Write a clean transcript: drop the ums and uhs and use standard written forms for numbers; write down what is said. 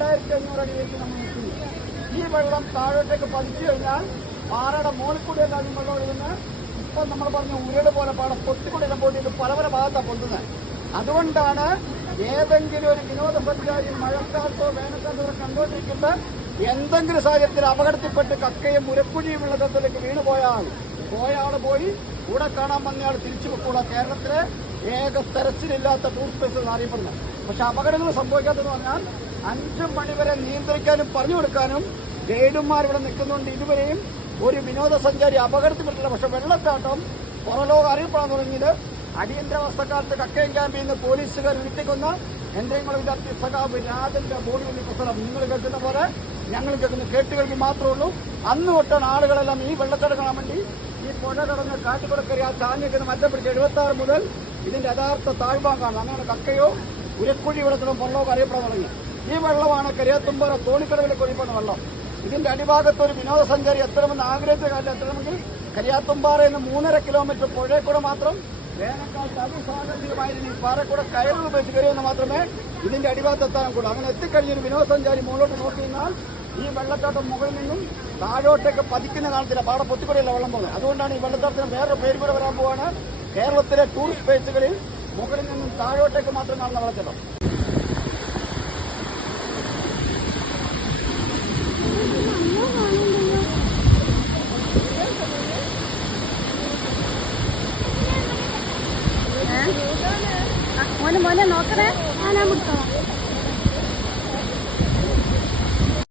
2500 അടിയിലേക്ക് നമ്മൾ എത്തുന്നു. ഈ വെള്ളം താഴോട്ടേക്ക് പതിച്ചു കഴിഞ്ഞാൽ പാറയുടെ മുകളിൽ കൂടിയല്ല ഈ വെള്ളം ഒഴുകുന്നത്. ഇപ്പം നമ്മൾ പറഞ്ഞ ഉരുട് പോലെ പാട പൊട്ടിക്കൊണ്ടെല്ലാം പോയിട്ട് പല പല ഭാഗത്താണ് പൊന്തുന്നത്. അതുകൊണ്ടാണ് ഏതെങ്കിലും ഒരു വിനോദസഞ്ചാരി മഴക്കാലത്തോ വേനൽക്കാലത്തോ കണ്ടുകൊണ്ടിരിക്കുന്ന എന്തെങ്കിലും സാഹചര്യത്തിൽ അപകടത്തിൽപ്പെട്ട് കക്കയും മുരക്കുഴിയും വെള്ളത്തിലേക്ക് വീണുപോയാൽ പോയി കൂടെ കാണാൻ വന്നയാൾ തിരിച്ചു വെക്കൂടാ. കേരളത്തിലെ ഏക തെരച്ചിലില്ലാത്ത ടൂറിസ്റ്റ് പ്ലേസ് എന്നറിയപ്പെടുന്നത്. പക്ഷെ അപകടങ്ങൾ സംഭവിക്കാത്തെന്ന് പറഞ്ഞാൽ 5 മണി വരെ നിയന്ത്രിക്കാനും പറഞ്ഞു കൊടുക്കാനും ഗൈഡുമാർ ഇവിടെ നിൽക്കുന്നുണ്ട്. ഇതുവരെയും ഒരു വിനോദസഞ്ചാരി അപകടത്തിൽപ്പെട്ടില്ല. പക്ഷെ വെള്ളച്ചാട്ടം പുറലോകം അറിയപ്പെടാൻ തുടങ്ങിയത് അടിയന്തരാവസ്ഥക്കാലത്ത് കക്കയം ക്യാമ്പിൽ നിന്ന് പോലീസുകാർ വീട്ടിക്കൊന്ന എന്തെങ്കിലും വിദ്യാർത്ഥി സഖാബ് രാജന്റെ ബോഡി വലിയ പുസ്തകം നിങ്ങൾ കേൾക്കുന്ന പോലെ ഞങ്ങൾ കേട്ടുകൾക്ക് മാത്രമേ ഉള്ളൂ. അന്ന് തൊട്ടാണ് ആളുകളെല്ലാം ഈ വെള്ളച്ചാട്ടം കാണാൻ വേണ്ടി ഈ പുഴ കടന്ന് കാറ്റുകുളക്കരി ആ ചാഞ്ഞിരിക്കുന്ന മറ്റം പിടിച്ച് 76 മുതൽ ഇതിന്റെ യഥാർത്ഥ താഴ്ഭാഗമാണ്. അങ്ങനെ കക്കയോ ഉരക്കുഴി വെള്ളത്തിലും പുറലോകം അറിയപ്പെടാൻ തുടങ്ങി. ഈ വെള്ളമാണ് കരിയാത്തുംപാറ തോണിക്കടവിലേക്ക് ഒഴിക്കുന്ന വെള്ളം. ഇതിന്റെ അടിഭാഗത്ത് ഒരു വിനോദസഞ്ചാരി എത്തണമെന്ന് ആഗ്രഹിച്ച കാലത്ത് എത്തണമെങ്കിൽ കരിയാത്തുംപാറയിൽ നിന്ന് 3.5 കിലോമീറ്റർ പുഴയിൽ കൂടെ മാത്രം വേനൽക്കാലത്ത് അതിസാഹചര്യമായിരുന്നു ഈ പാറക്കൂടെ കയറി ഉപയോഗിച്ച് കയറിയെന്ന് മാത്രമേ ഇതിന്റെ അടിഭാഗത്ത് എത്താൻ കൂടാ. അങ്ങനെ എത്തിക്കഴിഞ്ഞൊരു വിനോദസഞ്ചാരി മുകളിലോട്ട് നോക്കിയിരുന്നാൽ ഈ വെള്ളച്ചാട്ടം മുകളിൽ നിന്നും താഴോട്ടേക്ക് പതിക്കുന്ന കാലത്തില്ല. പാട പൊട്ടിക്കൂടെയല്ല വെള്ളം പോകുന്നത്. അതുകൊണ്ടാണ് ഈ വെള്ളച്ചാട്ടത്തിന് വേറൊരു പേര് കൂടെ വരാൻ പോവാണ്. കേരളത്തിലെ ടൂറിസ്റ്റ് പ്ലേസുകളിൽ മുകളിൽ നിന്നും താഴോട്ടേക്ക് മാത്രം കാണുന്ന വെള്ളച്ചാട്ടം. മോനെ നോക്കണേ, ഞാൻ പിടിച്ചോ.